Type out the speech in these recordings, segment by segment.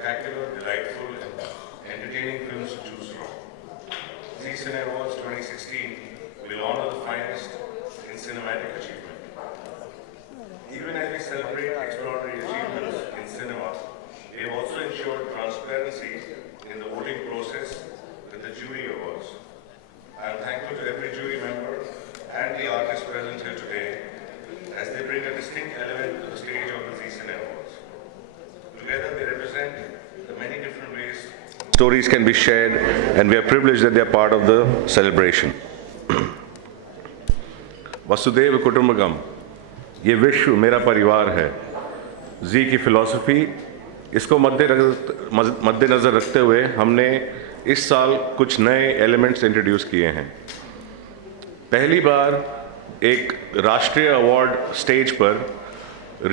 spectacular, delightful, and entertaining films to choose from. Zee Cine Awards 2016 will honor the finest in cinematic achievement. Even as we celebrate extraordinary achievements in cinema, we have also ensured transparency in the voting process with the jury awards. I am thankful to every jury member and the artists present here today as they bring a distinct element to the stage of the Zee Cine Awards. Together they represent the many different ways stories can be shared, and we are privileged that they are part of the celebration. Vasudev कुटुंबकम, ये विश्व मेरा परिवार है। जी की फिलॉसफी, इसको मद्देनज़र रखते हुए हमने इस साल कुछ नए एलिमेंट्स इंट्रोड्यूस किए हैं। पहली बार एक राष्ट्रीय अवार्ड स्टेज पर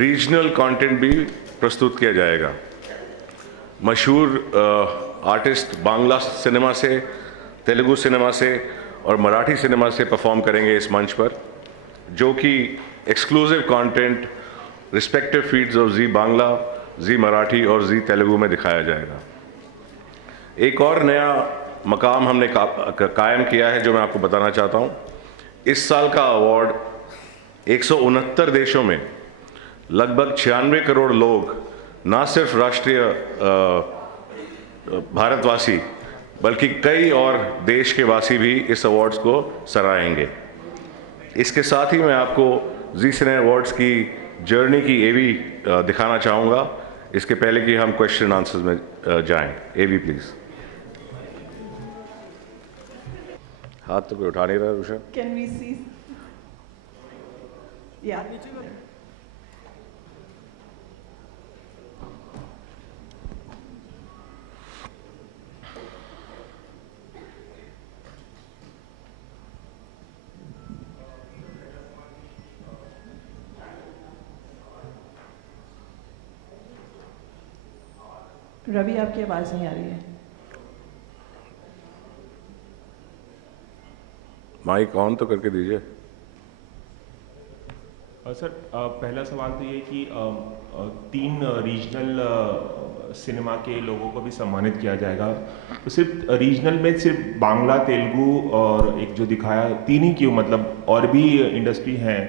रीजनल कंटेंट भी प्रस्तुत किया जाएगा। मशहूर आर्टिस्ट बांग्ला सिनेमा से, तेलुगु सिनेमा से और मराठी सिनेमा से परफॉर्म करेंगे इस मंच पर, जो कि exclusive content respective feeds of Zee Bangla, Zee Marathi और जी तेलुगु में दिखाया जाएगा। एक और नया मकाम हमने कायम किया है जो मैं आपको बताना चाहता हूँ। इस साल का अवार्ड 169 देशों में लगभग 96 करोड़ लोग, ना सिर्फ राष्ट्रीय भारतवासी बल्कि कई और देश के वासी भी इस अवार्ड्स को सराहेंगे। इसके साथ ही मैं आपको जी सिने अवार्ड्स की जर्नी की एवी दिखाना चाहूँगा। इसके पहले कि हम क्वेश्चन आंसर्स में जाएं। एवी प्लीज़। हाथ तो कोई उठा नहीं रहा Rishabh. Can we see? Yeah. Ravi, आपकी आवाज़ नहीं आ रही है। माइक ऑन तो करके दीजिए। सर, पहला सवाल तो ये कि 3 रीजनल सिनेमा के लोगों को भी सम्मानित किया जाएगा, तो सिर्फ रीजनल में सिर्फ बांग्ला, तेलुगु और एक जो दिखाया, 3 ही क्यों? मतलब और भी इंडस्ट्री हैं।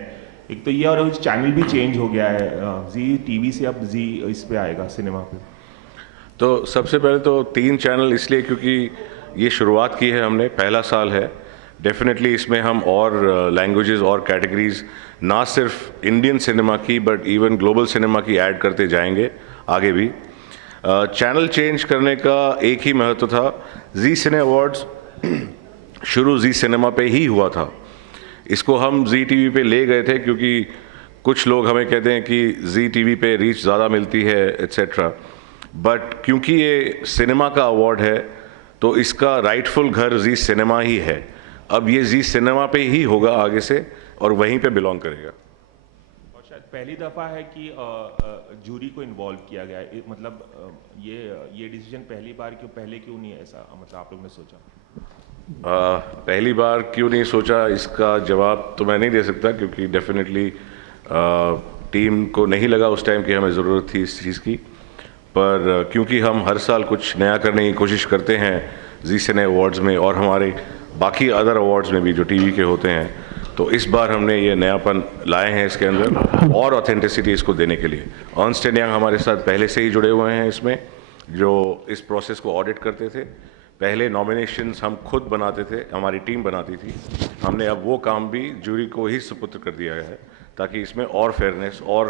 एक तो ये, और चैनल भी चेंज हो गया है, जी टीवी से अब जी इस पे आएगा सिनेमा पे। तो सबसे पहले तो 3 चैनल इसलिए क्योंकि ये शुरुआत की है हमने, पहला साल है। डेफिनेटली इसमें हम और लैंग्वेजेस और कैटेगरीज, ना सिर्फ इंडियन सिनेमा की बट इवन ग्लोबल सिनेमा की ऐड करते जाएंगे आगे भी। चैनल चेंज करने का एक ही महत्व था। जी सिने अवार्ड्स शुरू जी सिनेमा पे ही हुआ था। इसको हम जी टीवी पे ले गए थे क्योंकि कुछ लोग हमें कहते हैं कि जी टीवी पे रीच ज़्यादा मिलती है एट्सेट्रा, बट क्योंकि ये सिनेमा का अवार्ड है तो इसका राइटफुल घर जी सिनेमा ही है। अब ये जी सिनेमा पे ही होगा आगे से और वहीं पे बिलोंग करेगा। और शायद पहली दफ़ा है कि जूरी को इन्वॉल्व किया गया है, मतलब ये डिसीजन पहली बार पहले क्यों नहीं है ऐसा, मतलब आप लोग ने सोचा? पहली बार क्यों नहीं सोचा, इसका जवाब तो मैं नहीं दे सकता क्योंकि डेफिनेटली टीम को नहीं लगा उस टाइम कि हमें ज़रूरत थी इस चीज़ की। पर क्योंकि हम हर साल कुछ नया करने की कोशिश करते हैं जी सिने अवार्ड्स में और हमारे बाकी अदर अवार्ड्स में भी जो टीवी के होते हैं, तो इस बार हमने ये नयापन लाए हैं इसके अंदर और ऑथेंटिसिटी इसको देने के लिए। अर्नस्ट एंड यंग हमारे साथ पहले से ही जुड़े हुए हैं इसमें, जो इस प्रोसेस को ऑडिट करते थे। पहले नॉमिनेशंस हम खुद बनाते थे, हमारी टीम बनाती थी। हमने अब वो काम भी जूरी को ही सुपुत्र कर दिया है ताकि इसमें और फेयरनेस और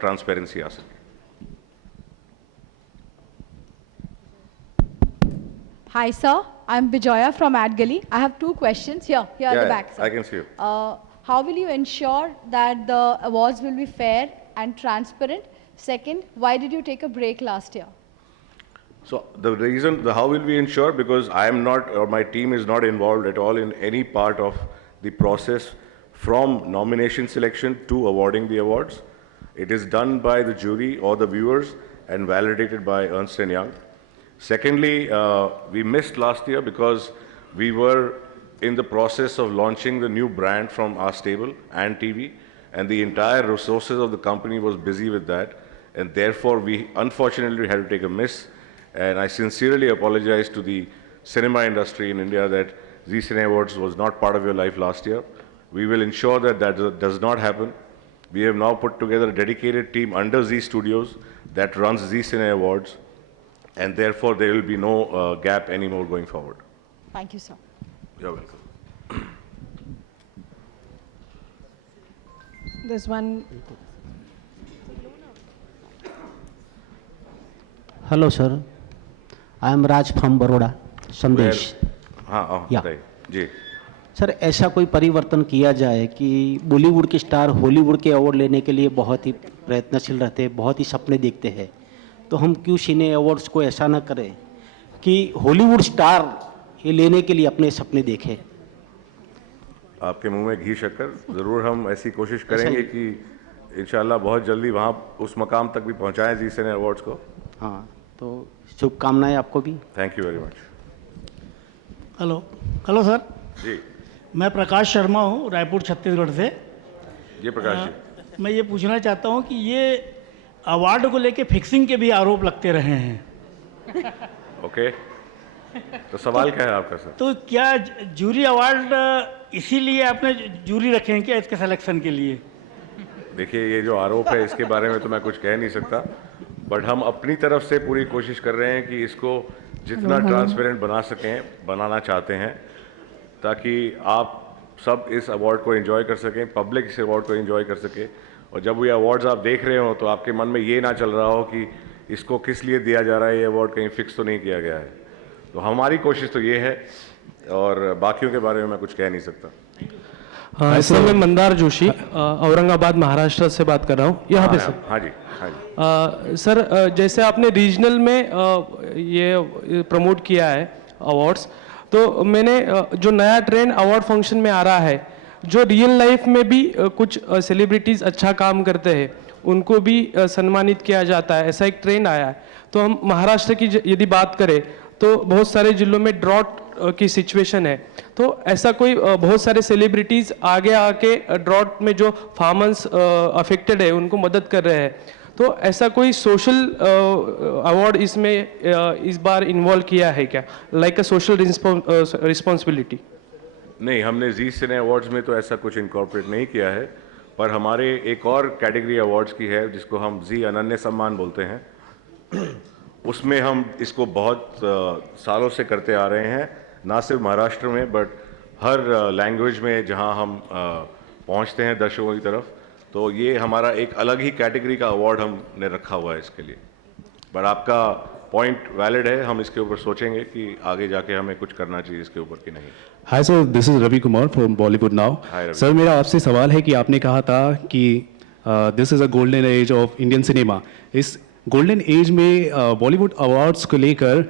ट्रांसपेरेंसी आ सके। Hi, sir. I'm Bijoya from AdGully. I have 2 questions here at the back, sir. I can see you. How will you ensure that the awards will be fair and transparent? Second, why did you take a break last year? So the reason, how will we ensure? Because I am not, or my team is not involved at all in any part of the process from nomination selection to awarding the awards. It is done by the jury or the viewers and validated by Ernst & Young. Secondly, we missed last year because we were in the process of launching the new brand from our stable and TV, and the entire resources of the company was busy with that. and therefore we unfortunately had to take a miss. And I sincerely apologize to the cinema industry in India that Zee Cine Awards was not part of your life last year. We will ensure that that does not happen. We have now put together a dedicated team under Zee Studios that runs Zee Cine Awards, and therefore there will be no gap anymore going forward. Thank you, sir. You're welcome. There's one. Hello, sir. I am Raj from Baroda, संदेश। हाँ या। बताइए जी। सर, ऐसा कोई परिवर्तन किया जाए कि बॉलीवुड के स्टार हॉलीवुड के अवार्ड लेने के लिए बहुत ही प्रयत्नशील रहते हैं, बहुत ही सपने देखते हैं, तो हम क्यों सिने अवार्ड्स को ऐसा ना करें कि हॉलीवुड स्टार ये लेने के लिए अपने सपने देखें? आपके मुंह में घी शक्कर, ज़रूर हम ऐसी कोशिश करेंगे कि इंशाल्लाह बहुत जल्दी वहाँ उस मकाम तक भी पहुँचाएं जी सिने अवार्ड्स को। हाँ, तो शुभकामनाएं आपको भी। Thank you very much. Hello sir, जी मैं प्रकाश शर्मा हूँ, रायपुर छत्तीसगढ़ से। जी प्रकाश जी। मैं ये पूछना चाहता हूँ कि ये अवार्ड को लेके फिक्सिंग के भी आरोप लगते रहे हैं, ओके, तो सवाल क्या है आपका सर? तो क्या जूरी अवार्ड इसीलिए आपने जूरी रखे हैं क्या इसके सिलेक्शन के लिए? देखिए, ये जो आरोप है इसके बारे में तो मैं कुछ कह नहीं सकता, बट हम अपनी तरफ से पूरी कोशिश कर रहे हैं कि इसको जितना ट्रांसपेरेंट बना सकें, बनाना चाहते हैं, ताकि आप सब इस अवार्ड को एंजॉय कर सकें, पब्लिक इस अवार्ड को एंजॉय कर सके, और जब ये अवार्ड्स आप देख रहे हो तो आपके मन में ये ना चल रहा हो कि इसको किस लिए दिया जा रहा है, ये अवार्ड कहीं फिक्स तो नहीं किया गया है। तो हमारी कोशिश तो ये है, और बाकियों के बारे में मैं कुछ कह नहीं सकता। सर, मैं मंदार जोशी, औरंगाबाद महाराष्ट्र से बात कर रहा हूँ, यहाँ पे सर। हाँ जी, हाँ जी। सर, जैसे आपने रीजनल में ये प्रमोट किया है अवार्ड्स, तो मैंने जो नया ट्रेंड अवार्ड फंक्शन में आ रहा है, जो रियल लाइफ में भी कुछ सेलिब्रिटीज़ अच्छा काम करते हैं उनको भी सम्मानित किया जाता है, ऐसा एक ट्रेंड आया है। तो हम महाराष्ट्र की यदि बात करें तो बहुत सारे जिलों में ड्रॉट की सिचुएशन है, तो ऐसा कोई बहुत सारे सेलिब्रिटीज़ आगे आके ड्रॉट में जो फार्मर्स अफेक्टेड है उनको मदद कर रहे हैं, तो ऐसा कोई सोशल अवार्ड इसमें इस बार इन्वॉल्व किया है क्या, लाइक अ सोशल रिस्पॉन्सिबिलिटी? नहीं, हमने जी सिने अवार्ड्स में तो ऐसा कुछ इनकॉर्पोरेट नहीं किया है, पर हमारे एक और कैटेगरी अवार्ड्स की है जिसको हम जी अनन्य सम्मान बोलते हैं। उसमें हम इसको बहुत सालों से करते आ रहे हैं, ना सिर्फ महाराष्ट्र में बट हर लैंग्वेज में जहां हम पहुंचते हैं दर्शकों की तरफ, तो ये हमारा एक अलग ही कैटेगरी का अवार्ड हमने रखा हुआ है इसके लिए। पर आपका पॉइंट वैलिड है, हम इसके ऊपर सोचेंगे कि आगे जाके हमें कुछ करना चाहिए इसके ऊपर कि नहीं। Hi sir, this is Ravi Kumar from Bollywood now. Hi, Ravi. Sir, मेरा आपसे सवाल है कि आपने कहा था कि this is a golden age of Indian cinema. इस गोल्डन एज में बॉलीवुड अवार्ड्स को लेकर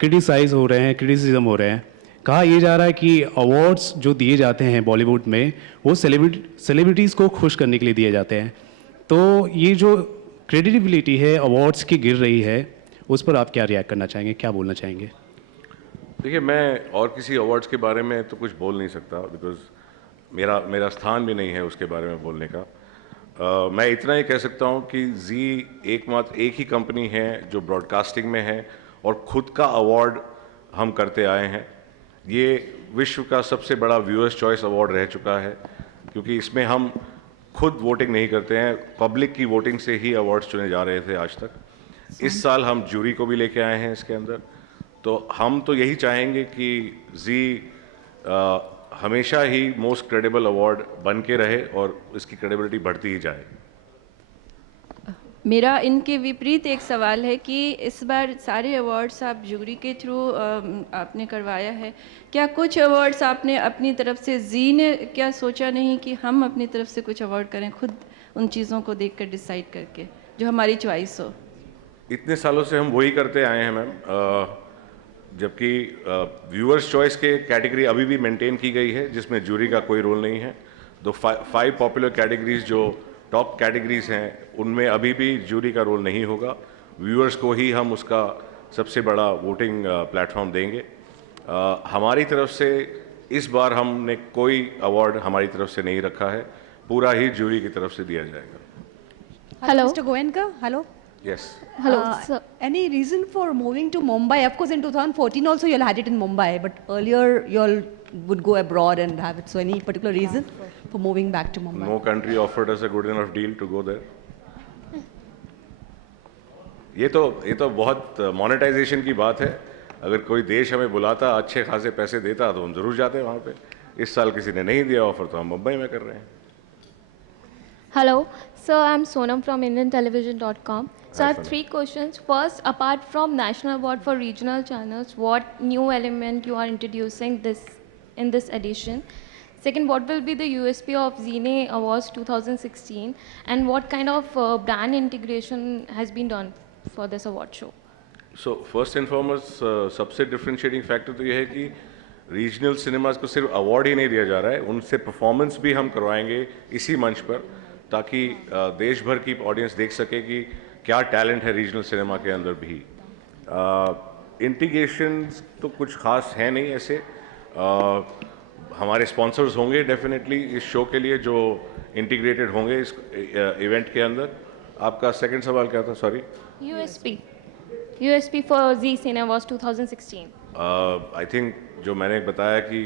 क्रिटिसाइज हो रहे हैं, क्रिटिसिज्म हो रहे हैं। कहा यह जा रहा है कि अवार्ड्स जो दिए जाते हैं बॉलीवुड में वो सेलिब्रिटीज़ को खुश करने के लिए दिए जाते हैं, तो ये जो क्रेडिबिलिटी है अवार्ड्स की गिर रही है, उस पर आप क्या रिएक्ट करना चाहेंगे, क्या बोलना चाहेंगे? देखिए, मैं और किसी अवार्ड्स के बारे में तो कुछ बोल नहीं सकता, बिकॉज मेरा स्थान भी नहीं है उसके बारे में बोलने का। मैं इतना ही कह सकता हूँ कि जी एकमात्र एक ही कंपनी है जो ब्रॉडकास्टिंग में है और ख़ुद का अवार्ड हम करते आए हैं। ये विश्व का सबसे बड़ा व्यूअर्स चॉइस अवार्ड रह चुका है, क्योंकि इसमें हम खुद वोटिंग नहीं करते हैं, पब्लिक की वोटिंग से ही अवार्ड्स चुने जा रहे थे आज तक। इस साल हम जूरी को भी लेके आए हैं इसके अंदर, तो हम तो यही चाहेंगे कि जी हमेशा ही मोस्ट क्रेडिबल अवार्ड बन के रहे और इसकी क्रेडिबिलिटी बढ़ती ही जाए। मेरा इनके विपरीत एक सवाल है कि इस बार सारे अवार्ड्स आप जूरी के थ्रू आपने करवाया है, क्या कुछ अवार्ड्स आपने अपनी तरफ से, जी ने क्या सोचा नहीं कि हम अपनी तरफ से कुछ अवार्ड करें, खुद उन चीज़ों को देखकर डिसाइड करके जो हमारी चॉइस हो? इतने सालों से हम वही करते आए हैं मैम, जबकि व्यूअर्स चॉइस के कैटेगरी अभी भी मेंटेन की गई है जिसमें जूरी का कोई रोल नहीं है। तो 5 पॉपुलर कैटेगरीज जो टॉप कैटेगरीज हैं उनमें अभी भी जूरी का रोल नहीं होगा, व्यूअर्स को ही हम उसका सबसे बड़ा वोटिंग प्लेटफॉर्म देंगे। हमारी तरफ से इस बार हमने कोई अवार्ड हमारी तरफ से नहीं रखा है, पूरा ही जूरी की तरफ से दिया जाएगा। Hello. Mr. Goenka. Hello. Yes. Hello. Any reason for moving to Mumbai? Of course, in 2014 also you all had it in Mumbai, but earlier you all would go abroad and have it. So any particular reason for moving back to Mumbai? No country offered us a good enough deal to go there. ये तो बहुत मोनेटाइजेशन की बात है. अगर कोई देश हमें बुलाता, अच्छे खासे पैसे देता, तो हम जरूर जाते वहाँ पे. इस साल किसी ने नहीं दिया ऑफर, तो हम मुंबई में कर रहे हैं. Hello, so I'm Sonam from IndianTelevision.com. So I have Sonam. 3 questions. First, apart from National Award for regional channels, what new element you are introducing in this edition? Second, what will be the USP of Zine Awards 2016, and what kind of brand integration has been done for this award show? So first and foremost सबसे differentiating factor तो ये है कि regional cinemas को सिर्फ अवार्ड ही नहीं दिया जा रहा है, उनसे परफॉर्मेंस भी हम करवाएंगे इसी मंच पर, ताकि देश भर की ऑडियंस देख सके कि क्या टैलेंट है रीजनल सिनेमा के अंदर भी. इंटीग्रेशन तो कुछ खास है नहीं ऐसे. हमारे स्पॉन्सर्स होंगे डेफिनेटली इस शो के लिए जो इंटीग्रेटेड होंगे इस इवेंट के अंदर. आपका सेकंड सवाल क्या था? Sorry. USP for Z Cine Awards 2016. I think जो मैंने बताया कि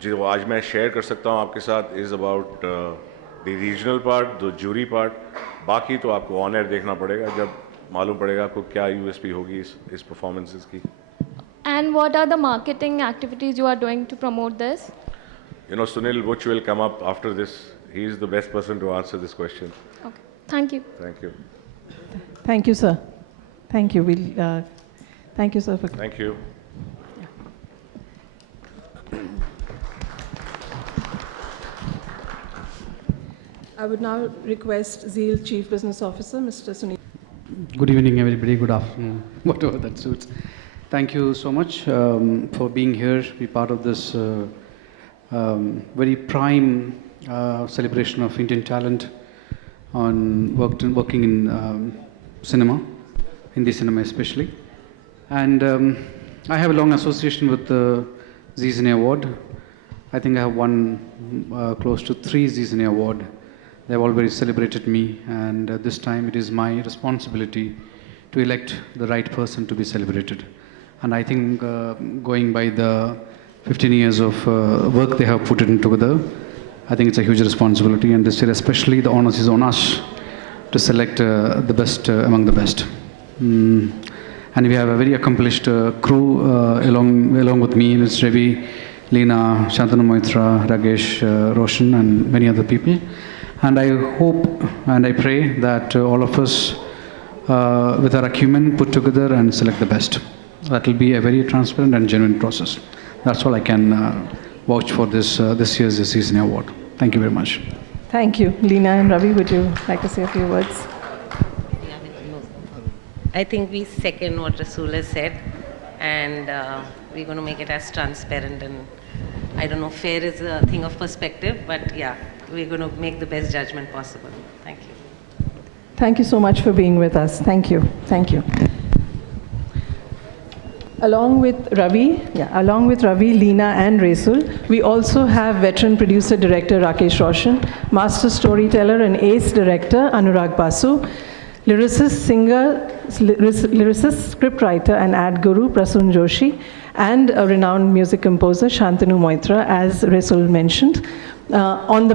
जो आज मैं शेयर कर सकता हूँ आपके साथ is about the regional part, the jury part. बाकी तो आपको ऑन एयर देखना पड़ेगा, जब मालूम पड़ेगा आपको क्या USP होगी इस परफॉर्मेंसेस की. And what are the marketing activities you are doing to promote this? You know, Sunil Butch will come up after this. He is the best person to answer this question. Okay, thank you. Thank you. Thank you, sir. Thank you. Thank you, sir. Thank you. I would now request Zeal Chief Business Officer, Mr. Sunil. Good evening, everybody. Good afternoon, whatever that suits. Thank you so much for being here, be part of this very prime celebration of Indian talent on working in cinema, Hindi cinema especially. And I have a long association with the Zee Cine Award. I think I have won close to 3 Zee Cine Award. They have already celebrated me, and this time it is my responsibility to elect the right person to be celebrated. And I think going by the 15 years of work they have put in together, I think it's a huge responsibility, and this year especially the onus is on us to select the best among the best. And we have a very accomplished crew along with me. It's Ravi, Leena, Shantanu Moitra, Ragesh, Roshan, and many other people. And I hope and I pray that all of us, with our acumen, put together and select the best. That will be a very transparent and genuine process. That's all I can vouch for this year's Zee Cine Award. Thank you very much. Thank you. Leena and Ravi, would you like to say a few words? I think we second what Rasool has said, and we're going to make it as transparent, and I don't know, fair is a thing of perspective, but yeah, we're going to make the best judgment possible. Thank you. Thank you so much for being with us. Thank you. Thank you. Along with Ravi, Leena and Rasool, we also have veteran producer director Rakesh Roshan, master storyteller and ace director Anurag Basu, lyricist, scriptwriter and ad guru Prasun Joshi, and a renowned music composer Shantanu Moitra, as Rasool mentioned. On the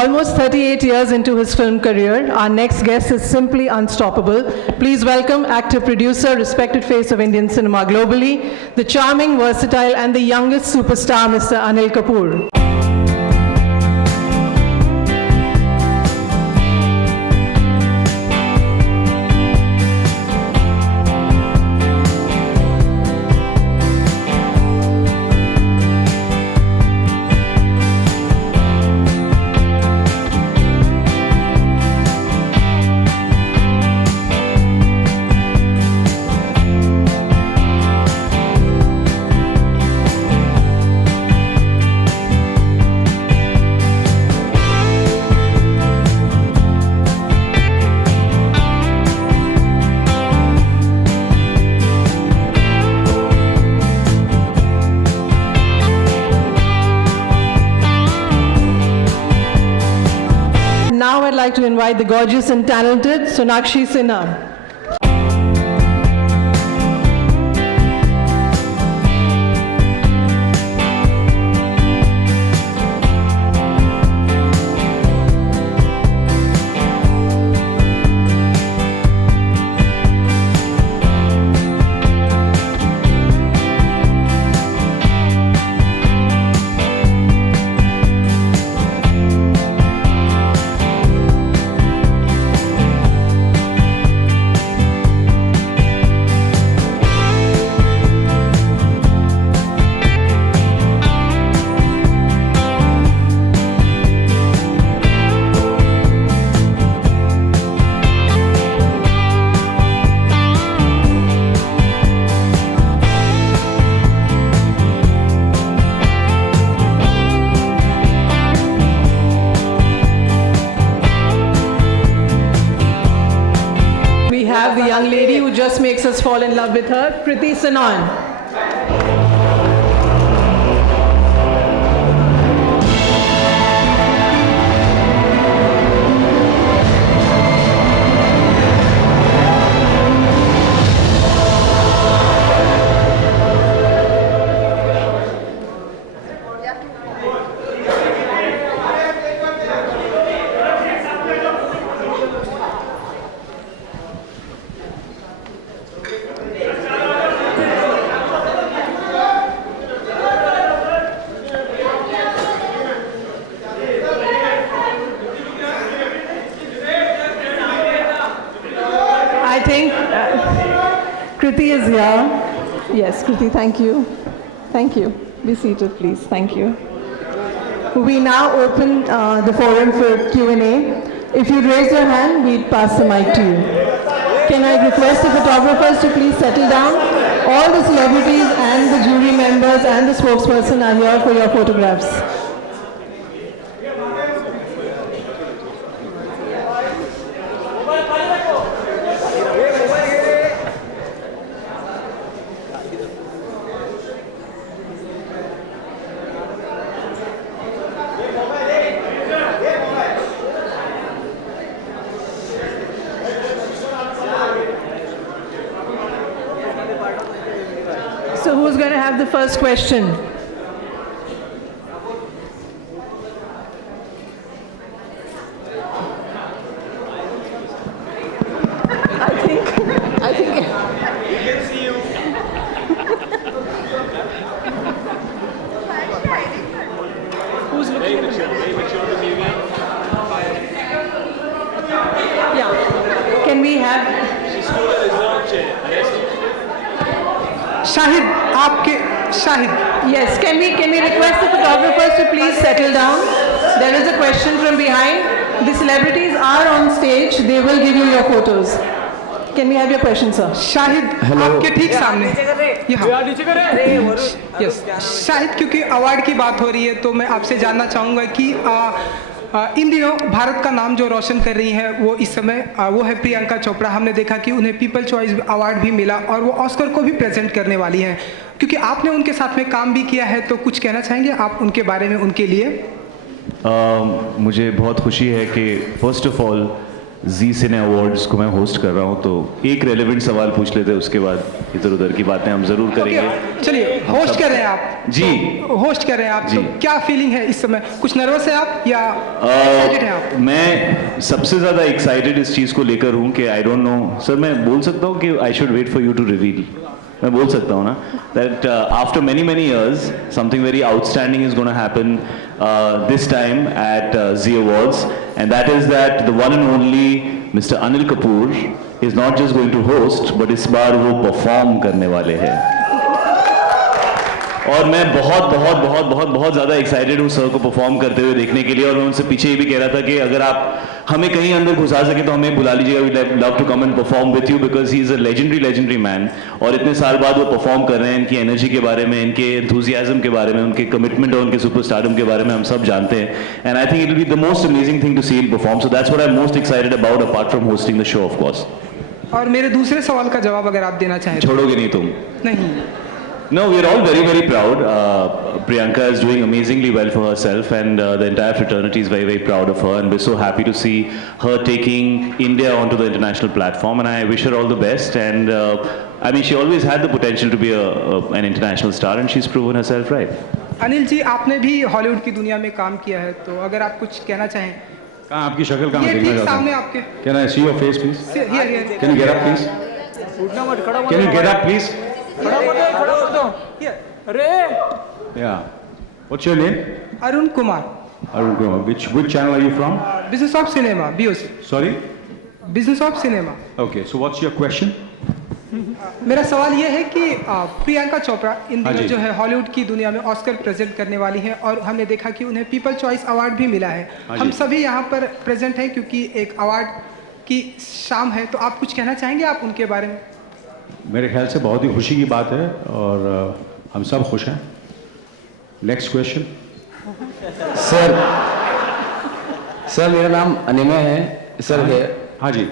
Almost 38 years into his film career, our next guest is simply unstoppable. Please welcome actor, producer, respected face of Indian cinema globally, the charming, versatile, and the youngest superstar, Mr. Anil Kapoor. like to invite the gorgeous and talented Sonakshi Sinha. The young lady who just makes us fall in love with her, Kriti Sanon. I think Kriti is here. Yes, Kriti, thank you. Thank you. Be seated, please. Thank you. We now open the forum for Q&A. If you'd raise your hand, we'd pass the mic to you. Can I request the photographers to please settle down? All the celebrities and the jury members and the spokesperson are here for your photographs. So who's going to have the first question? I think. We can see you. Who's looking at me? Yeah. Can we have? Shahid, Shahid. Yes, can we request the photographers to please settle down? There is a question from behind. The celebrities are on stage. They will give you your photos. Can we have your question, sir? Shahid आपके ठीक सामने यस शाहिद, क्योंकि अवार्ड की बात हो रही है तो मैं आपसे जानना चाहूँगा कि इन दिनों भारत का नाम जो रोशन कर रही हैं वो इस समय वो है प्रियंका चोपड़ा। हमने देखा कि उन्हें पीपल चॉइस अवार्ड भी मिला और वो ऑस्कर को भी प्रेजेंट करने वाली हैं। क्योंकि आपने उनके साथ में काम भी किया है तो कुछ कहना चाहेंगे आप उनके बारे में, उनके लिए? मुझे बहुत खुशी है कि first of all Zee cine awards को मैं होस्ट कर रहा हूं, तो एक रेलेवेंट सवाल पूछ लेते हैं, उसके बाद इधर उधर की बातें हम जरूर करेंगे। चलिए, होस्ट कर रहे हैं आप जी, होस्ट कर रहे हैं आप जी। तो क्या फीलिंग है इस समय? कुछ नर्वस है आप या एक्साइटेड हैं आप? मैं सबसे ज़्यादा एक्साइटेड इस चीज़ को लेकर हूं कि आई डोंट नो सर, मैं बोल सकता हूं कि I should wait for you to reveal. मैं बोल सकता हूँ ना that after many years something very outstanding is going to happen this time at Zee Awards, and that is that the one and only Mr. Anil Kapoor is not just going to host but इस बार वो perform करने वाले हैं। और मैं बहुत ज़्यादा एक्साइटेड हूँ सर को परफॉर्म करते हुए देखने के लिए। और मैं उनसे पीछे ये भी कह रहा था कि अगर आप हमें कहीं अंदर घुसा सके तो हमें बुला लीजिएगा, we love to come and perform with you because he is a legendary man. और इतने साल बाद वो परफॉर्म कर रहे हैं, इनकी एनर्जी के बारे में, इनके एंथुजियाज्म के बारे में, उनके कमिटमेंट और उनके सुपरस्टारडम के बारे में हम सब जानते हैं। And I think it will be the most amazing thing to see him perform, so that's what I am most excited about apart from hosting the show of course. और मेरे दूसरे सवाल का जवाब अगर आप देना चाहें? छोड़ोगे नहीं तुम? नहीं। No, we're all very, very proud. Priyanka is doing amazingly well for herself, and the entire fraternity is very, very proud of her. And we're so happy to see her taking India onto the international platform. And I wish her all the best. And I mean, she always had the potential to be an international star, and she's proven herself right. Anil जी, आपने भी हॉलीवुड की दुनिया में काम किया है, तो अगर आप कुछ कहना चाहें। कहाँ आपकी शक्ल कहाँ ये देखना ठीक चाहता सामने हूँ? आपके। Can I see your face, please? Here. Can you get up, please? Can you get up, please? Yeah. What's your name? Arun Kumar. Arun Kumar. Which channel are you from? Business of cinema, BOC। Sorry? Business of cinema. Okay. So what's your question? मेरा सवाल ये है कि प्रियंका चोपड़ा इन हाँ दिनों जी। जो है हॉलीवुड की दुनिया में ऑस्कर प्रेजेंट करने वाली हैं और हमने देखा कि उन्हें पीपल चॉइस अवार्ड भी मिला है। हाँ हम जी। सभी यहाँ पर प्रेजेंट हैं क्योंकि एक अवार्ड की शाम है, तो आप कुछ कहना चाहेंगे आप उनके बारे में? मेरे ख्याल से बहुत ही खुशी की बात है और हम सब खुश हैं। Next question. सर मेरा नाम अनिमय है सर। हाँ जी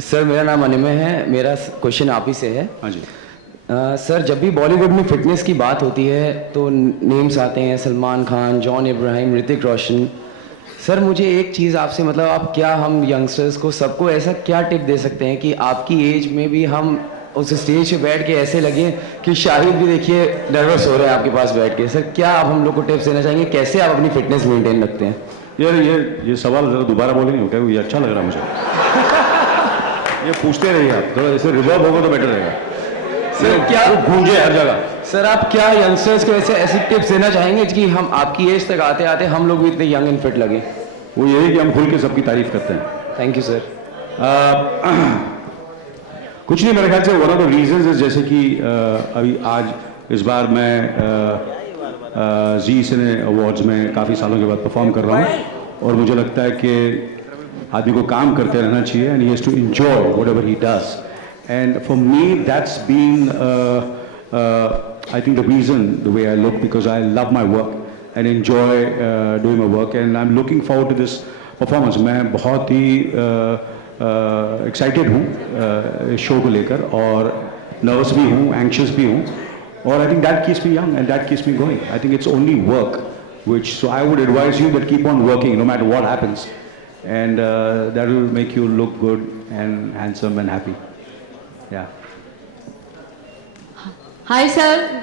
सर मेरा नाम अनिमय है। मेरा क्वेश्चन आप ही से है। हाँ जी। सर जब भी बॉलीवुड में फिटनेस की बात होती है तो नेम्स आते हैं सलमान खान, जॉन इब्राहिम, ऋतिक रोशन। सर मुझे एक चीज़ आपसे, मतलब आप क्या हम यंगस्टर्स को सबको ऐसा क्या टिप दे सकते हैं कि आपकी एज में भी हम उस स्टेज पे बैठ के ऐसे लगे कि शाहिद भी देखिए नर्वस हो रहे हैं आपके पास बैठ के। सर क्या आप हम लोग को टिप्स देना चाहेंगे, कैसे आप अपनी फिटनेस मेंटेन रखते हैं? यार ये सवाल जरा दोबारा बोलेंगे क्या? ये अच्छा लग रहा है मुझे। ये पूछते रहिए आप, थोड़ा जैसे रिजर्व होगा तो बेटर रहेगा। सर क्या गूंजे हर जगह। सर आप क्या यंगस्टर्स को ऐसी टिप्स देना चाहेंगे कि हम आपकी एज तक आते आते हम लोग भी इतने यंग एंड फिट लगे? वो यही कि हम खुल के सबकी तारीफ करते हैं। Thank you sir. कुछ नहीं, मेरे ख्याल से वन ऑफ द रीजंस है जैसे कि अभी आज इस बार मैं जी सिने अवार्ड्स में काफ़ी सालों के बाद परफॉर्म कर रहा हूँ और मुझे लगता है कि आदमी को काम करते रहना चाहिए and he has to enjoy whatever he does. And for me that's been I think the reason the way I look, because I love my work and enjoy doing my work and I am looking forward to this performance. मैं बहुत ही एक्साइटेड हूँ शो को लेकर और नर्वस भी हूँ, एंक्शियस भी हूँ और I think that keeps me young and that keeps me going. I think it's only work which, so I would advise you that keep on working no matter what happens and that will make you look good and handsome and happy. Yeah. Hi sir.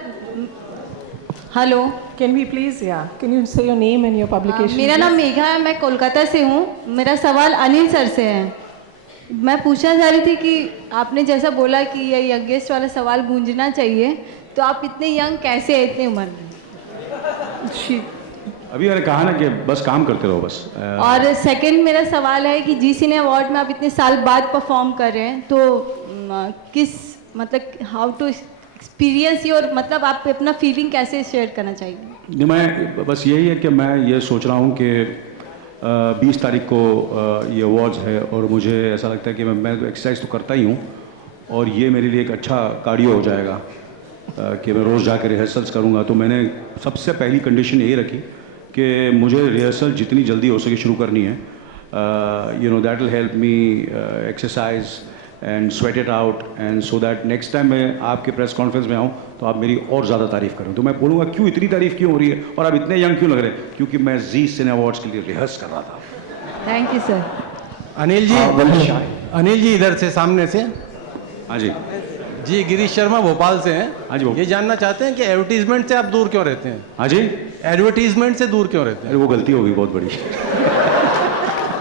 Hello. Can we please, can you say your name and your publication? मेरा नाम मेघा है, मैं कोलकाता से हूँ। मेरा सवाल अनिल सर से है। मैं पूछना चाह रही थी कि आपने जैसा बोला कि ये यंगेस्ट वाला सवाल गूंजना चाहिए, तो आप इतने यंग कैसे हैं इतनी उम्र में? अभी मैंने कहा ना कि बस काम करते रहो बस। और सेकंड मेरा सवाल है कि जी सिने अवार्ड में आप इतने साल बाद परफॉर्म कर रहे हैं, तो किस मतलब हाउ टू एक्सपीरियंस योर, मतलब आप अपना फीलिंग कैसे शेयर करना चाहिए? मैं बस यही है कि मैं ये सोच रहा हूँ कि 20 तारीख को ये अवार्ड्स है और मुझे ऐसा लगता है कि मैं एक्सरसाइज तो करता ही हूँ और ये मेरे लिए एक अच्छा कार्डियो हो जाएगा कि मैं रोज़ जाकर रिहर्सल्स करूँगा। तो मैंने सबसे पहली कंडीशन यही रखी कि मुझे रिहर्सल जितनी जल्दी हो सके शुरू करनी है। You know that will help me exercise and sweat it out and so that next time मैं आपके प्रेस कॉन्फ्रेंस में आऊँ तो आप मेरी और ज़्यादा तारीफ़ करें। तो मैं बोलूँगा क्यों इतनी तारीफ़ क्यों हो रही है और आप इतने यंग क्यों लग रहे हैं? क्योंकि मैं जी सिने अवार्ड्स के लिए रिहर्स कर रहा था। Thank you sir. Anil ji इधर से सामने से। हाँ जी। जी गिरीश शर्मा भोपाल से हैं। हाँ जी। ये जानना चाहते हैं कि एडवर्टीजमेंट से आप दूर क्यों रहते हैं? हाँ जी। एडवर्टीजमेंट से दूर क्यों रहते हैं? अरे वो गलती होगी बहुत बड़ी।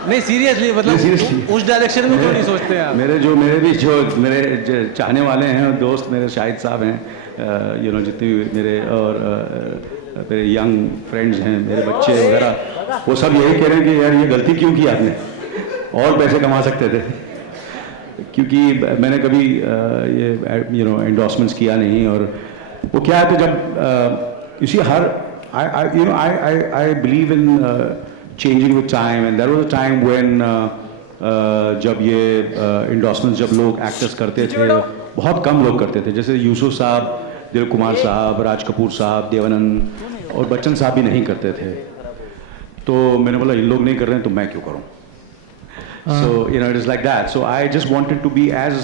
नहीं सीरियसली, मतलब उस डायरेक्शन में क्यों नहीं सोचते हैं आप? मेरे चाहने वाले हैं दोस्त, मेरे शाहिद साहब हैं, यू नो जितने भी मेरे और मेरे यंग फ्रेंड्स हैं, मेरे बच्चे वगैरह, वो सब यही कह रहे हैं कि यार ये गलती क्यों की आपने, और पैसे कमा सकते थे। क्योंकि मैंने कभी ये यू नो एंडोर्समेंट्स किया नहीं और वो क्या है तो जब इसी हर I believe in changing with time and there was a time when जब ये endorsement जब लोग एक्टर्स करते थे बहुत कम लोग करते थे, जैसे यूसुफ साहब, दिलीप कुमार साहब, राज कपूर साहब, देवानंद और बच्चन साहब भी नहीं करते थे। तो मैंने बोला इन लोग नहीं कर रहे हैं तो मैं क्यों करूं? So you know it is like that. So I just wanted to be as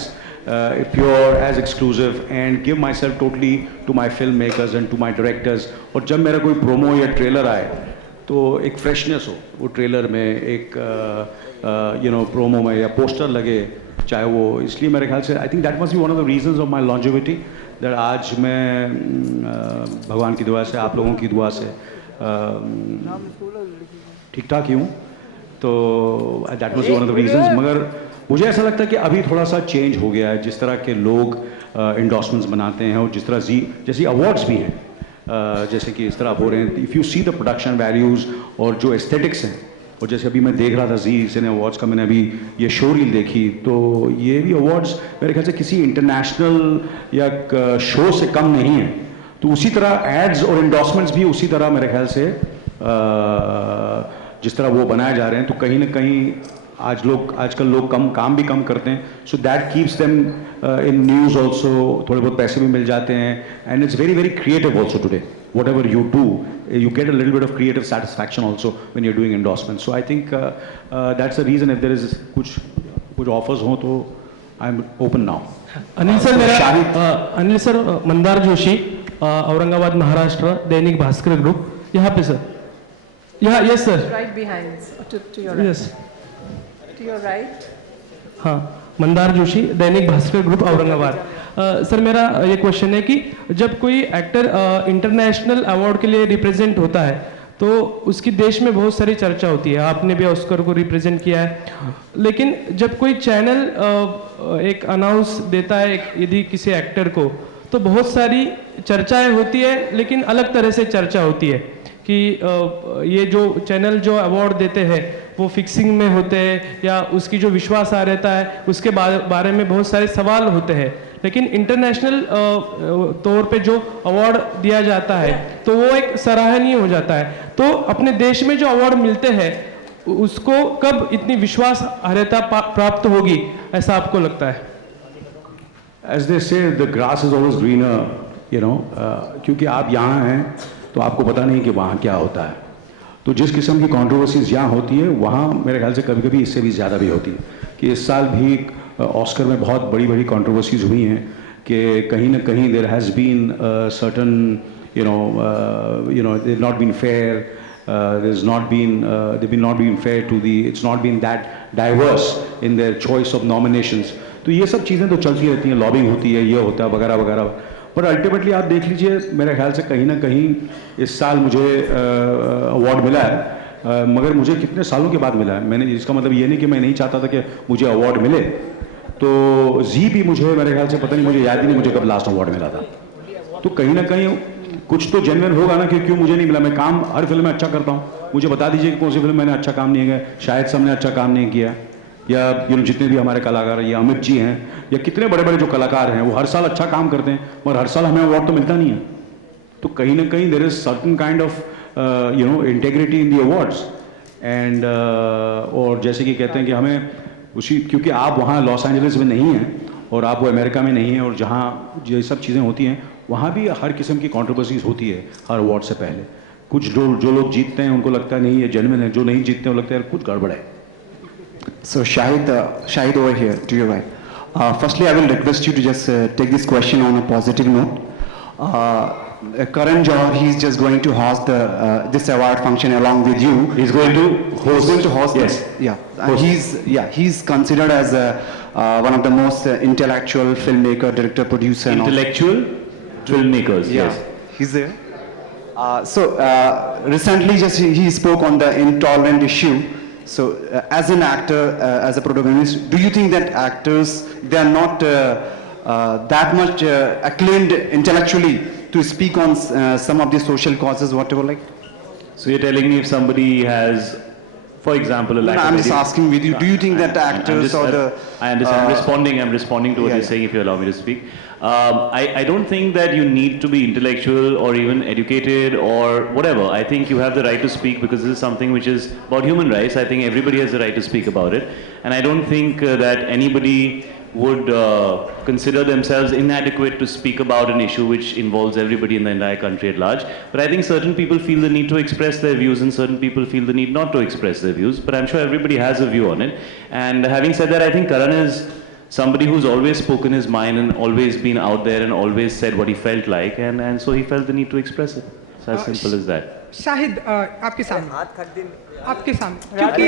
pure, as exclusive and give myself totally to my film makers and to my directors. और जब मेरा कोई प्रोमो या ट्रेलर आए तो एक फ्रेशनेस हो वो ट्रेलर में, एक प्रोमो में या पोस्टर लगे, चाहे वो, इसलिए मेरे ख्याल से I think that must be one of the reasons of my longevity, that आज मैं भगवान की दुआ से, आप लोगों की दुआ से ठीक ठाक ही हूँ। तो that was one of the reasons. मगर मुझे ऐसा लगता है कि अभी थोड़ा सा चेंज हो गया है, जिस तरह के लोग इंडोर्समेंट्स बनाते हैं और जिस तरह जैसे अवार्ड्स भी हैं, जैसे कि इस तरह हो रहे हैं, if you see the production values और जो एस्थेटिक्स हैं, और जैसे अभी मैं देख रहा था जी सिने अवार्ड्स का, मैंने अभी ये शो रील देखी, तो ये भी अवार्ड्स मेरे ख्याल से किसी इंटरनेशनल या शो से कम नहीं है। तो उसी तरह एड्स और इंडोर्समेंट्स भी उसी तरह मेरे ख्याल से जिस तरह वो बनाए जा रहे हैं, तो कहीं ना कहीं आजकल लोग काम भी कम करते हैं, so that keeps them in news also, थोड़े बहुत पैसे भी मिल जाते हैं, and it's very very creative also today, what ever you do you get a little bit of creative satisfaction also when you're doing endorsements. So I think that's the reason, if there is कुछ offers हो तो I'm open now. Anil सर, मंदार जोशी, औरंगाबाद महाराष्ट्र, दैनिक भास्कर ग्रुप, यहाँ पे सर, यहाँ, yes sir, Right behind, to your right. Yes, To your right. हाँ, मंदार जोशी, दैनिक भास्कर ग्रुप, औरंगाबाद। सर मेरा ये क्वेश्चन है कि जब कोई एक्टर इंटरनेशनल अवार्ड के लिए रिप्रेजेंट होता है तो उसकी देश में बहुत सारी चर्चा होती है, आपने भी ऑस्कर को रिप्रेजेंट किया है, लेकिन जब कोई चैनल एक अनाउंस देता है यदि किसी एक्टर को, तो बहुत सारी चर्चाएं होती है, लेकिन अलग तरह से चर्चा होती है कि ये जो चैनल जो अवार्ड देते हैं वो फिक्सिंग में होते हैं, या उसकी जो विश्वास आ रहता है उसके बारे में बहुत सारे सवाल होते हैं, लेकिन इंटरनेशनल तौर पे जो अवार्ड दिया जाता है तो वो एक सराहनीय हो जाता है। तो अपने देश में जो अवार्ड मिलते हैं उसको कब इतनी विश्वासार्हता प्राप्त होगी, ऐसा आपको लगता है? As they say, the grass is always greener, क्योंकि आप यहाँ हैं तो आपको पता नहीं कि वहाँ क्या होता है। तो जिस किस्म की कंट्रोवर्सीज यहाँ होती है, वहाँ मेरे ख्याल से कभी कभी इससे भी ज़्यादा भी होती है। कि इस साल भी ऑस्कर में बहुत बड़ी बड़ी कंट्रोवर्सीज हुई हैं कि कहीं ना कहीं there has been certain they not been fair, there's not been they've not been fair to the, it's not been that diverse in their choice of nominations. तो ये सब चीज़ें तो चलती रहती हैं, लॉबिंग होती है, ये होता है वगैरह वगैरह, पर अल्टीमेटली आप देख लीजिए, मेरे ख्याल से कहीं ना कहीं इस साल मुझे अवार्ड मिला है, मगर मुझे कितने सालों के बाद मिला है। मैंने, इसका मतलब ये नहीं कि मैं नहीं चाहता था कि मुझे अवार्ड मिले, तो जी भी मुझे, मेरे ख्याल से पता नहीं, मुझे याद ही नहीं मुझे कब लास्ट अवार्ड मिला था। तो कहीं ना कहीं कुछ तो जेन्युइन होगा ना कि क्यों मुझे नहीं मिला। मैं काम हर फिल्म में अच्छा करता हूँ, मुझे बता दीजिए कि कौन सी फिल्म मैंने अच्छा काम नहीं किया, शायद सबने अच्छा काम नहीं किया, या जितने भी हमारे कलाकार हैं, या अमित जी हैं, या कितने बड़े बड़े जो कलाकार हैं, वो हर साल अच्छा काम करते हैं, मगर हर साल हमें अवार्ड तो मिलता नहीं है। तो कहीं ना कहीं there is certain kind of integrity in the awards, and और जैसे कि कहते हैं कि हमें उसी, क्योंकि आप वहाँ लॉस एंजलिस में नहीं हैं और आप वो अमेरिका में नहीं हैं, और जहाँ ये सब चीज़ें होती हैं वहाँ भी हर किस्म की कंट्रोवर्सीज होती है हर अवार्ड से पहले। कुछ जो लोग जीतते हैं उनको लगता है नहीं ये जेन्युइन है, जो नहीं जीतते हैं वो लगता है कुछ गड़बड़ है। So Shahid over here to your right. Firstly, I will request you to just take this question on a positive note. Karan Johar, he's just going to host this award function along with you. He's going to host. He's going to host. Yes. This. Yeah. He's considered as one of the most intellectual filmmaker, director, producer. Intellectual filmmakers. Yeah. Yes. He's there. So recently, just he spoke on the intolerant issue. So, as an actor, as a protagonist, do you think that actors, they are not that much acclaimed intellectually to speak on some of the social causes, whatever like? So you're telling me if somebody has, for example, a lack of... I'm just asking with you, do you think that actors or the... I understand. I'm responding to what you're saying, if you allow me to speak. I don't think that you need to be intellectual or even educated or whatever. I think you have the right to speak because this is something which is about human rights. I think everybody has the right to speak about it. And I don't think that anybody would consider themselves inadequate to speak about an issue which involves everybody in the entire country at large. But I think certain people feel the need to express their views and certain people feel the need not to express their views. But I'm sure everybody has a view on it. And having said that, I think Karan is somebody who's always spoken his mind and always been out there and always said what he felt like, and so he felt the need to express it. It's as simple as that. Shahid आपके सामने क्योंकि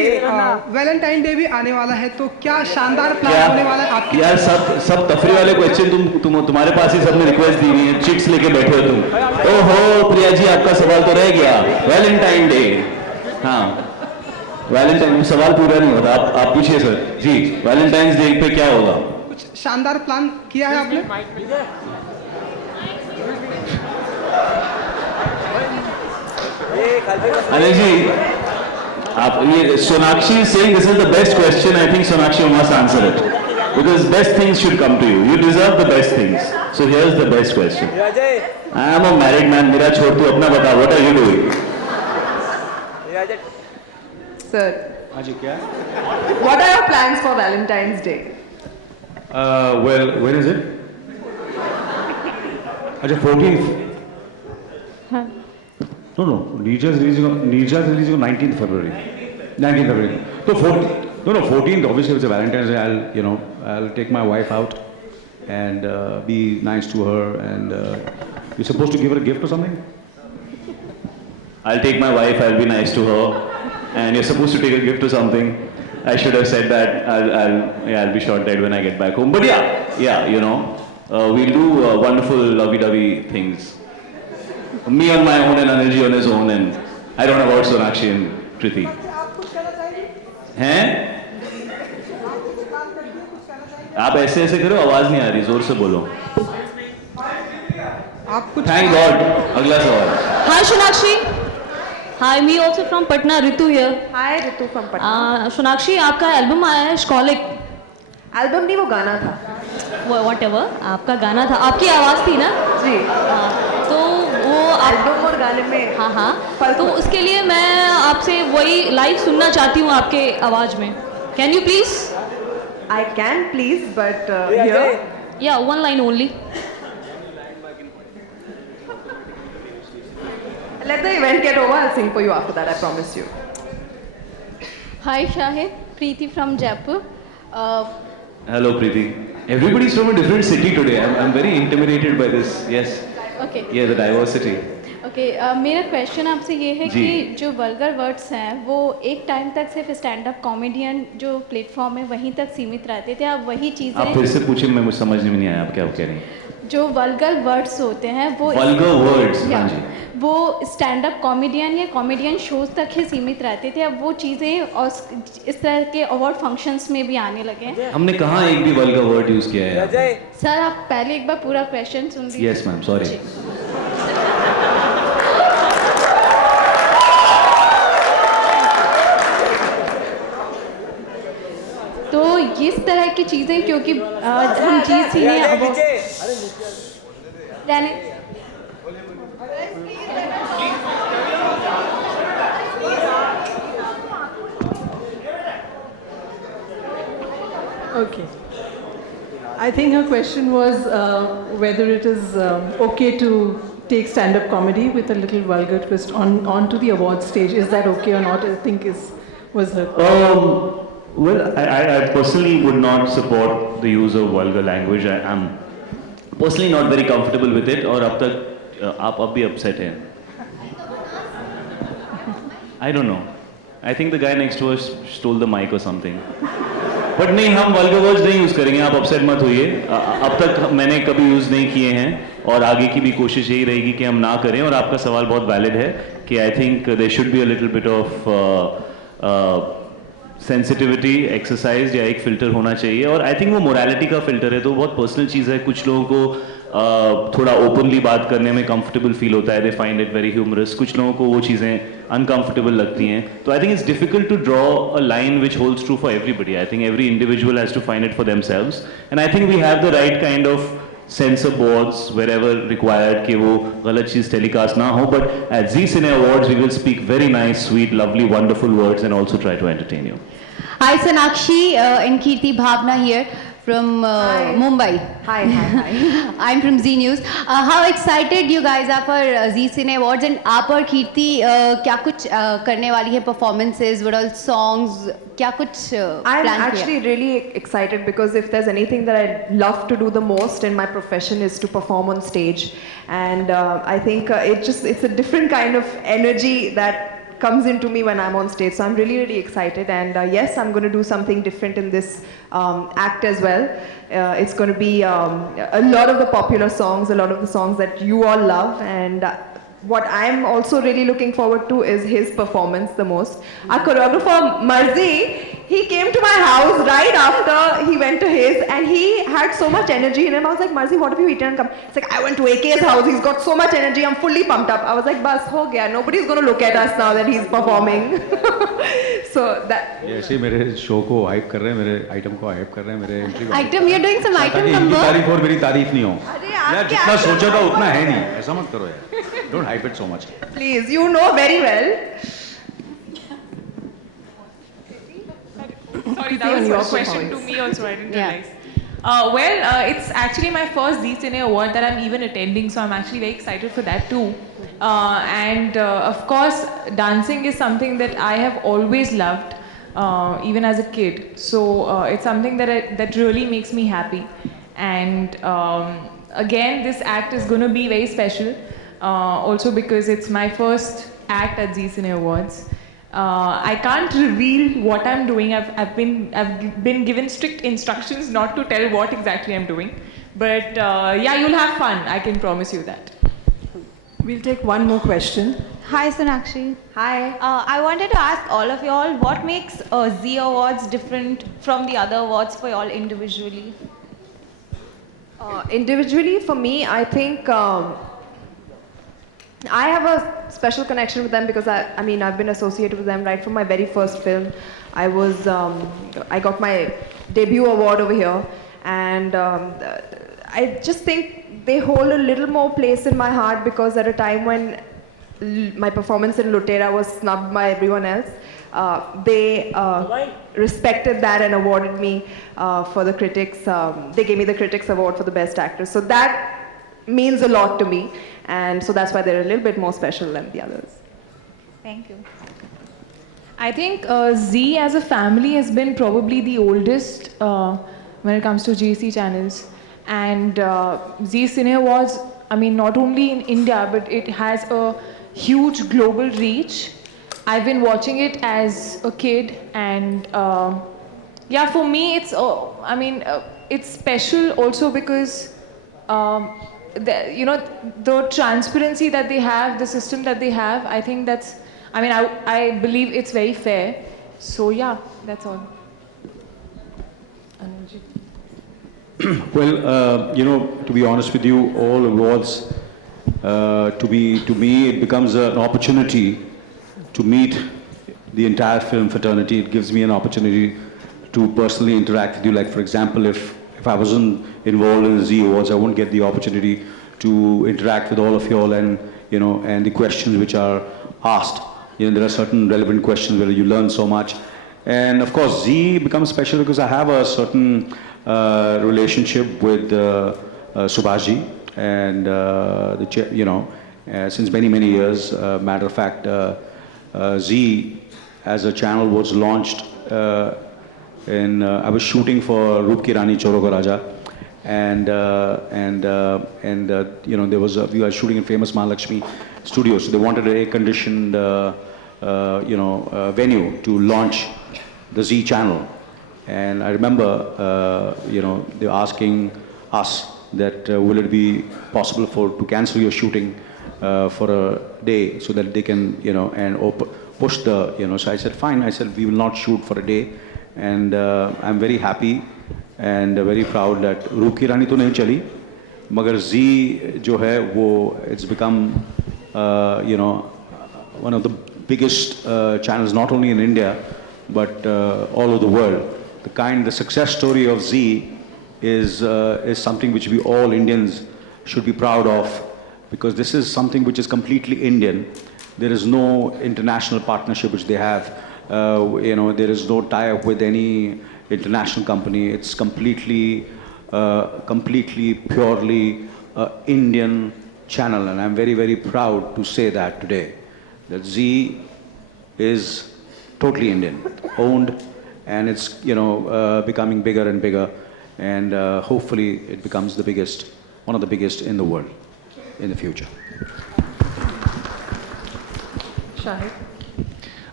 Valentine day भी आने वाला है, तो क्या शानदार प्लान होने वाला है आपके? यार सब तफरी वाले क्वेश्चन तुम्हारे पास ही सबने रिक्वेस्ट दी हुई है, चिट्स लेके बैठे हो तुम। ओहो प्रिया जी, आपका सवाल तो रह गया, वैलेंटाइन डे। हाँ, वैलेंटाइन सवाल पूरा नहीं होता, आप पूछिए सर जी, वैलेंटाइंस डे पे क्या होगा? कुछ शानदार प्लान किया है आपने? अनिल जी, आप ये Sonakshi is saying this is the best question. I think Sonakshi must answer it because best things should come to you. You deserve the best things. So here's the best question. I am a married man. मेरा छोड़ तू अपना बता. What are you doing? Sir. हाँ जी, क्या? What are your plans for Valentine's Day? Well, when is it? अच्छा 14th. No, Neerja's releasing on 19th February. 19th February. So 14th. Obviously, it's a Valentine's Day. I'll take my wife out and be nice to her. And you're supposed to give her a gift or something. I'll take my wife. I'll be nice to her, and you're supposed to take a gift or something. I should have said that. I'll be shot dead when I get back home. But we'll do wonderful lovey-dovey things. Me on my own and Anilji on his own, and I don't know about Sonakshi and Kriti. हैं? आप ऐसे करो, आवाज नहीं आ रही, जोर से बोलो। Thank God. अगला सवाल। Hi Sonakshi. Hi, me also from Patna. Ritu here. Hi, Ritu from Patna. Sonakshi, आपका एल्बम आया है Scholic. एल्बम नहीं, वो गाना था। Whatever, आपका गाना था, आपकी आवाज थी ना? जी। तो वो एल्बम और गाने में हाँ, तो उसके लिए मैं आपसे वही लाइव सुनना चाहती हूँ आपके आवाज में। Can you please? I can please, but here. Yeah, one line only. Let the event get over. I'll sing for you after that. I promise you. Hi Shahid, Preeti from Jaipur. Hello Preeti. Everybody's from a different city today. I'm very intimidated by this. Yes. Okay. Yeah, the diversity. Okay, मेरा क्वेश्चन आपसे ये है कि जो vulgar words हैं वो एक टाइम तक सिर्फ स्टैंड अप कॉमेडियन जो प्लेटफॉर्म है वहीं तक सीमित रहते थे, अब वही चीज़ें आप फिर से पूछिए, मैं मुझे समझ में नहीं आया आप क्या कह रही हैं। जो वल्गर वर्ड्स होते हैं वो वल्गर वर्ड्स, हाँ जी, वो स्टैंड अप कॉमेडियन या कॉमेडियन शोज तक ही सीमित रहते थे, अब वो चीज़ें और इस तरह के अवार्ड फंक्शंस में भी आने लगे हैं। हमने कहाँ एक भी वल्गर वर्ड यूज किया है? सर आप पहले एक बार पूरा क्वेश्चन सुन लीजिए। Yes ma'am, sorry. तो इस तरह की चीज़ें क्योंकि हम जीत सी हैं अब Okay. I think her question was whether it is okay to take stand-up comedy with a little vulgar twist onto the award stage. Is that okay or not? I think was her. Well, I personally would not support the use of vulgar language. I am personally not very comfortable with it. और अब तक आप अब भी upset हैं. I don't know. I think the guy next to us stole the mic or something. But नहीं, हम vulgar words नहीं use करेंगे, आप upset मत होइए। अब तक मैंने कभी use नहीं किए हैं और आगे की भी कोशिश यही रहेगी कि हम ना करें। और आपका सवाल बहुत valid है कि I think there should be a little bit of sensitivity exercise या एक फ़िल्टर होना चाहिए। और आई थिंक वो मोरालिटी का फ़िल्टर है, तो बहुत पर्सनल चीज़ है। कुछ लोगों को थोड़ा ओपनली बात करने में कंफर्टेबल फील होता है, they find it very humorous. कुछ लोगों को वो चीज़ें अनकंफर्टेबल लगती हैं। तो I think it's difficult to draw a line which holds true for everybody. I think every individual has to find it for themselves, and I think we have the right kind of censor boards wherever required कि वो गलत चीज़ telecast ना हो। But at Zee Cine Awards we will speak very nice, sweet, lovely, wonderful words and also try to entertain you. Hi Sonakshi and Kirti, Bhavna here. from Mumbai. Hi, hi, hi. I'm from Z News. How excited you guys are for Z Cine Awards, and आप और कीर्ति क्या कुछ करने वाली है performances, what all songs, क्या कुछ I'm plan actually really excited because if there's anything that I love to do the most in my profession is to perform on stage, and I think it's a different kind of energy that comes into me when I'm on stage. So I'm really, really excited, and yes, I'm going to do something different in this act as well. It's going to be a lot of the popular songs, a lot of the songs that you all love, and what I'm also really looking forward to is his performance the most. Our choreographer Marzi, he came to my house right after he went to his, and he had so much energy in him. I was like, Marzi, what have you eaten? Come. It's like, I went to AK's house, he's got so much energy, I'm fully pumped up. I was like, bas, ho gaya, nobody's going to look at us now that he's performing. So that... ये ऐसे मेरे शो को हाइप कर रहे हैं, मेरे आइटम को हाइप कर रहे हैं, मेरे एंट्री को Item, you're doing some item number? तारीफ और मेरी तारीफ नहीं हो यार, जितना सोचा था उतना है नहीं, ऐसा मत करो यार, don't hype it so much. Please, you know very well. Sorry, that was a question to me also, I didn't realize. It's actually my first Z Cine award that I'm even attending, so I'm actually very excited for that too. Of course, dancing is something that I have always loved, even as a kid. So it's something that really makes me happy. And again, this act is going to be very special, also because it's my first act at Z Cine Awards. I can't reveal what I'm doing. I've been given strict instructions not to tell what exactly I'm doing. But yeah, you'll have fun. I can promise you that. We'll take one more question. Hi, Sonakshi. Hi. I wanted to ask all of y'all, what makes Z Awards different from the other awards for y'all individually? Individually, for me, I think I have a special connection with them because I've been associated with them right from my very first film. I got my debut award over here, and I just think they hold a little more place in my heart because at a time when my performance in Lutera was snubbed by everyone else, they respected that and awarded me for the critics. They gave me the Critics Award for the Best Actress. So that means a lot to me, and so that's why they're a little bit more special than the others. Thank you. I think Z as a family has been probably the oldest when it comes to GC channels. And Z Cine Awards, not only in India, but it has a huge global reach. I've been watching it as a kid, and yeah, for me, it's special also because the transparency that they have, the system that they have, I think that's, I believe it's very fair. So yeah, that's all. Well, to be honest with you, all awards, to me, it becomes an opportunity to meet the entire film fraternity. It gives me an opportunity to personally interact with you. Like, for example, if I wasn't involved in the Z Awards, I wouldn't get the opportunity to interact with all of you all, and and the questions which are asked. There are certain relevant questions where you learn so much. And of course, Z becomes special because I have a certain relationship with Subhashji, and since many years. Matter of fact, Z as a channel was launched I was shooting for Roop Ki Rani Choro Ka Raja, and there was we were shooting in famous Mahalakshmi studio, so they wanted an air-conditioned venue to launch the Z channel. And I remember they were asking us that will it be possible to cancel your shooting for a day so that they can push the so I said fine. I said we will not shoot for a day, and I'm very happy and very proud that Roop Ki Rani to nahi chali, magar Z jo hai wo it's become one of the biggest channels not only in India but all over the world. The success story of Z is something which we all Indians should be proud of, because this is something which is completely Indian. There is no international partnership which they have. There is no tie-up with any international company. It's completely purely Indian channel, and I'm very, very proud to say that today, that Zee is totally Indian owned, and it's becoming bigger and bigger, and hopefully it becomes the biggest, one of the biggest in the world in the future. Shahid?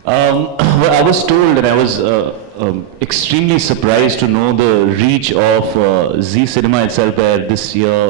Well, I was told, and I was extremely surprised to know the reach of Zee Cinema itself, where this year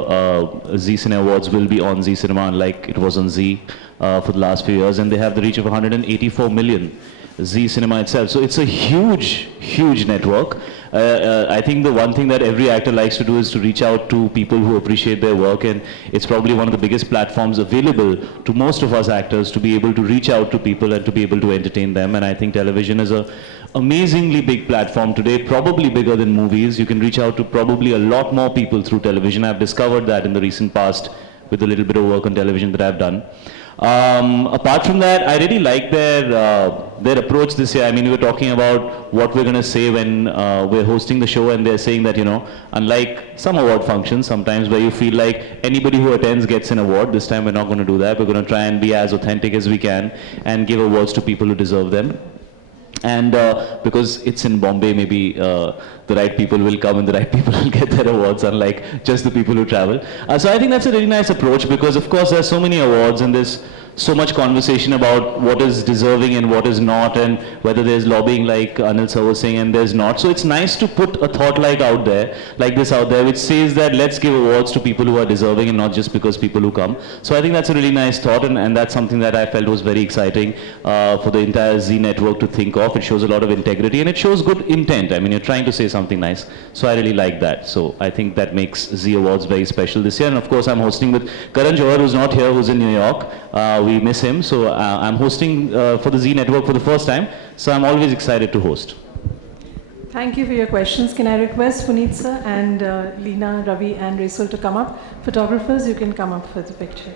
Zee Cine Awards will be on Zee Cinema, unlike it was on Zee for the last few years, and they have the reach of 184 million. Zee Cinema itself. So it's a huge, huge network. I think the one thing that every actor likes to do is to reach out to people who appreciate their work, and it's probably one of the biggest platforms available to most of us actors to be able to reach out to people and to be able to entertain them. And I think television is a amazingly big platform today, probably bigger than movies. You can reach out to probably a lot more people through television. I've discovered that in the recent past with a little bit of work on television that I've done. Apart from that, I really like their approach this year. I mean, we were talking about what we're going to say when we're hosting the show, and they're saying that, unlike some award functions sometimes where you feel like anybody who attends gets an award, this time we're not going to do that. We're going to try and be as authentic as we can and give awards to people who deserve them. And because it's in Bombay, maybe the right people will come and the right people will get their awards, unlike just the people who travel. So I think that's a really nice approach, because of course there's so many awards and there's so much conversation about what is deserving and what is not, and whether there's lobbying like Anil sir was saying and there's not. So it's nice to put a thought like this out there, which says that let's give awards to people who are deserving and not just because people who come. So I think that's a really nice thought, and that's something that I felt was very exciting for the entire Zee network to think of. It shows a lot of integrity and it shows good intent. I mean, you're trying to say something nice. So I really like that. So I think that makes Zee Awards very special this year. And of course I'm hosting with Karan Johar, who's not here, who's in New York. We miss him, so I'm hosting for the Zee Network for the first time, so I'm always excited to host. Thank you for your questions. Can I request Puneet sir and Leena, Ravi and Rasul to come up? Photographers, you can come up for the picture.